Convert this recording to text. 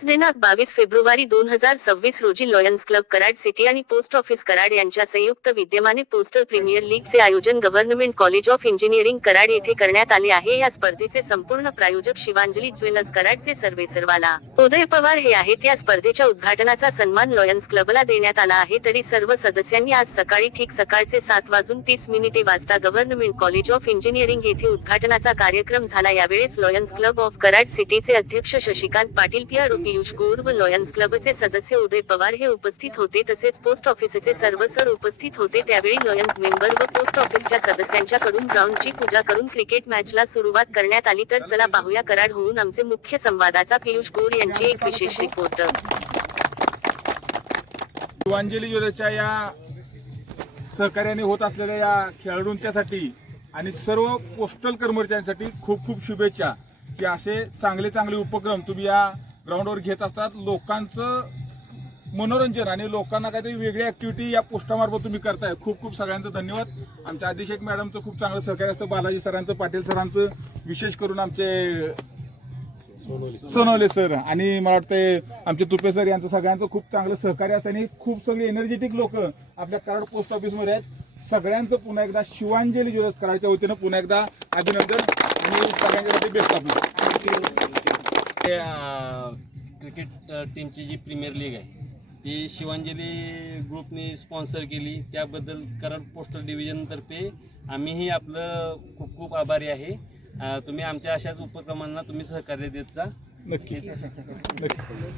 आज दिनांक 22 फेब्रुवारी 2026 रोजी लॉयन्स क्लब कराड सिटी आणि पोस्ट ऑफिस कराड यांच्या संयुक्त विद्यमाने पोस्टल प्रीमियर लीगचे आयोजन government college of engineering Karad येथे करण्यात आले आहे। या स्पर्धेचे संपूर्ण प्रायोजक शिवांजली ज्वेलर्स कराडचे सर्वेसर्वाला उदय पवार हे आहेत। या स्पर्धेच्या उद्घाटनाचा सन्मान लॉयन्स क्लबला देण्यात आला आहे। तरी सर्व सदस्यांनी आज सकाळी ठीक सकाळचे 7:30 वाजता गव्हर्नमेंट कॉलेज ऑफ इंजिनिअरिंग येथे उद्घाटनाचा कार्यक्रम झाला। यावेळेस लॉयन्स क्लब ऑफ कराड सिटीचे अध्यक्ष शशिकांत पाटील, पीयूष गोर व लॉयन्स क्लबचे सदस्य उदय पवार हे उपस्थित होते। तसेच पोस्ट ऑफिसचे सर्व सर उपस्थित होते। त्यावेळी लॉयन्स मेंबर व पोस्ट ऑफिसच्या सदस्यांच्याकडून ग्राउंडची पूजा करून क्रिकेट मॅचला सुरुवात करण्यात आली। तर चला पाहूया कराड होऊन आमचे मुख्य संवाददाता पीयूष गोर यांची एक विशेष रिपोर्ट। शिवांजली ज्वेलर्सच्या या सहकार्याने होत असलेल्या या खेळाडूंच्यासाठी आणि सर्व पोस्टल कर्मचाऱ्यांसाठी खूप खूप शुभेच्छा की असे चांगले उपक्रम तुम्ही या ग्राउंडवर घेत असतात। लोकांचं मनोरंजन आणि लोकांना काहीतरी वेगळी ऍक्टिव्हिटी या पोस्टामार्फत तुम्ही करताय। खूप खूप सगळ्यांचं धन्यवाद। आमच्या अधीक्षक मॅडमचं खूप चांगलं सहकार्य असतं, बालाजी सरांचं, पाटील सरांचं, विशेष करून आमचे सोनवले सर आणि मला वाटतं आमचे तुपे सर यांचं सगळ्यांचं खूप चांगलं सहकार्य असतं आणि खूप सगळे एनर्जेटिक लोक आपल्या कराड पोस्ट ऑफिसमध्ये आहेत। सगळ्यांचं पुन्हा एकदा शिवांजली ज्वेलर्स कराडच्या वतीनं पुन्हा एकदा अभिनंदन आणि सगळ्यांच्यासाठी बेस्ट ऑफ लक। क्रिकेट टीमची जी प्रीमियर लीग आहे ती शिवांजली ग्रुपने स्पॉन्सर केली, त्याबद्दल कराड पोस्टल डिव्हिजनतर्फे आम्हीही आपलं खूप खूप आभारी आहे। तुम्ही आमच्या अशाच उपक्रमांना तुम्ही सहकार्य देत जा। नक्कीच नक्की।